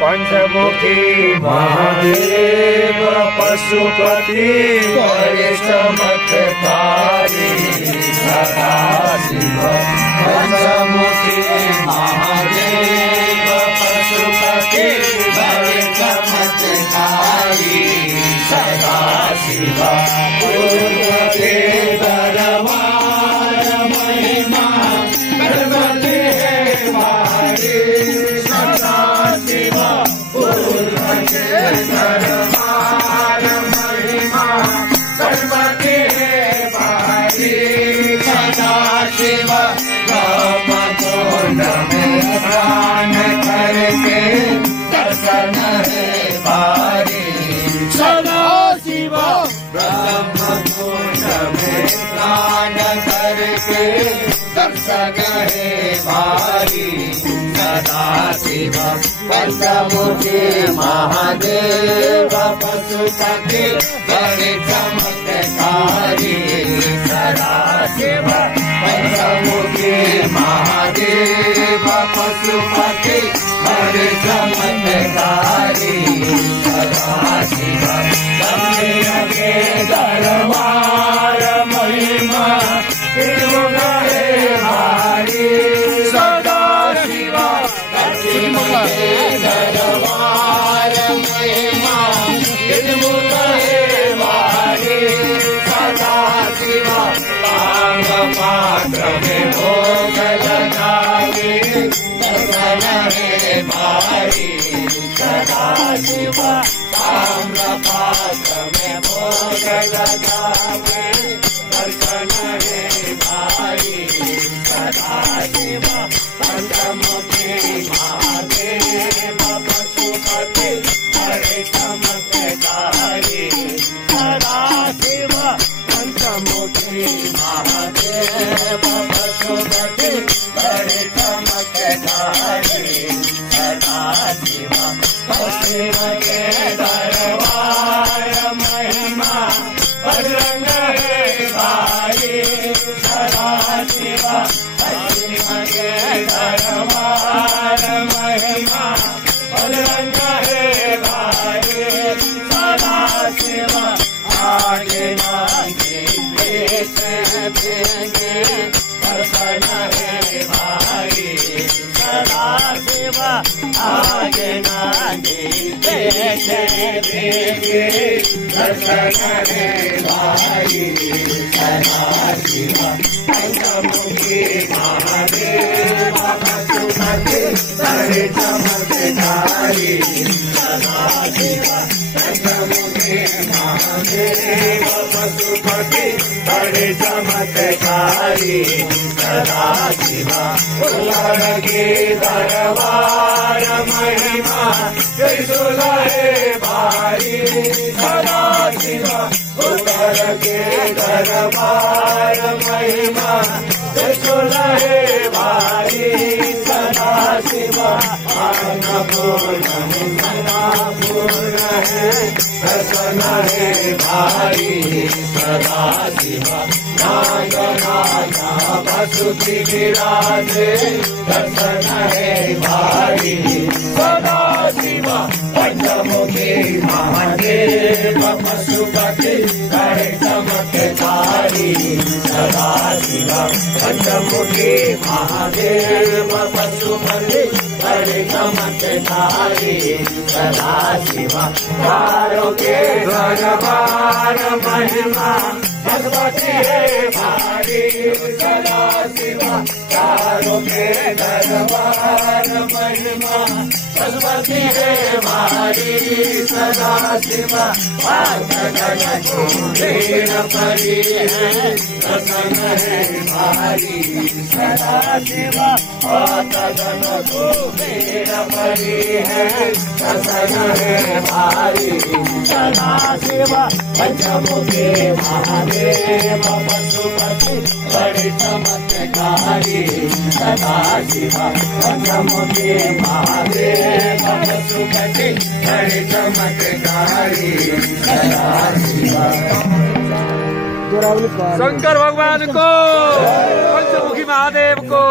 पंचमुखी महादेव पशुपति बड़े चमत्कारी सदाशिव। पंचमुखी महादेव पशुपति बड़े चमत्कारी सदाशिव। पूर्व के दरबार महिमा पर्वते भारी सदाशिव। पूर्व के दरबार महिमा पर्वते भारी सदाशिव। रामकुंड में स्नान करके दर्शन है भारी सदाशिव। ब्रह्मकुंड में स्नान करके दर्शन है भारी सदाशिव। पंचमुखी महादेव पशुपति बड़े चमत्कारी सदाशिव। पंचमुखी महादेव पशुपति बड़े चमत्कारी सदाशिव। के दरबार महिमा गए भारी सदाशिव। के दरबार महिमा गए भारी सदाशिव। पांग पात्र में भोग लगावे दर्शन है भारी सदाशिव। ताम्र पात्र में भोग लगावे दर्शन है भारी सदाशिव। पंचमुखी महादेव पशुपति बड़े चमत्कारी सदाशिव। पंचमुखी महादेव पशुपति बड़े चमत्कारी सदाशिव। पश्चिम के दरबार महिमा बजरंग है भारी सदाशिव। पश्चिम के दरबार महिमा बजरंग है भारी सदाशिव। आगे नागे पीछे देंगे दर्शन है भारी सदाशिव। आगे नागे पीछे देंगे दर्शन है भारी सदाशिव। पंचमुखी महादेव पशुपति बड़े चमत्कारी सदाशिव। पंचमुखी महादेव पशुपति बड़े चमत्कारी सदाशिव। उलर के दरबार महिमा सुलहे भारी सदाशिव। उलर के दरबार महिमा सुलहे भारी सदाशिव। अन्नपूर्ण पूर्ण है दर्शन है भारी सदाशिव। नागनाथा वसुति विराजे दर्शन है भारी सदाशिव। पंचमुखी महादेव पशुपति बड़े चमत्कारी सदाशिव। पंचमुखी महादेव पशुपति बड़े चमत्कारी सदाशिव। तारों के दरबार महिमा भगवती है भारी सदाशिव। तारों के दरबार महिमा भगवती है भारी सदाशिव। भक्तगण को भीड़ पड़ी है दर्शन है भारी सदाशिव। भक्तगण को भीड़ पड़ी है दर्शन है भारी सदाशिव। पंचमुखी महादेव पशुपति बड़े चमत्कारी सदाशिव। पंचमुखी महादेव पशुपति बड़े चमत्कारी सदाशिव। शंकर भगवान को, पंचमुखी महादेव को।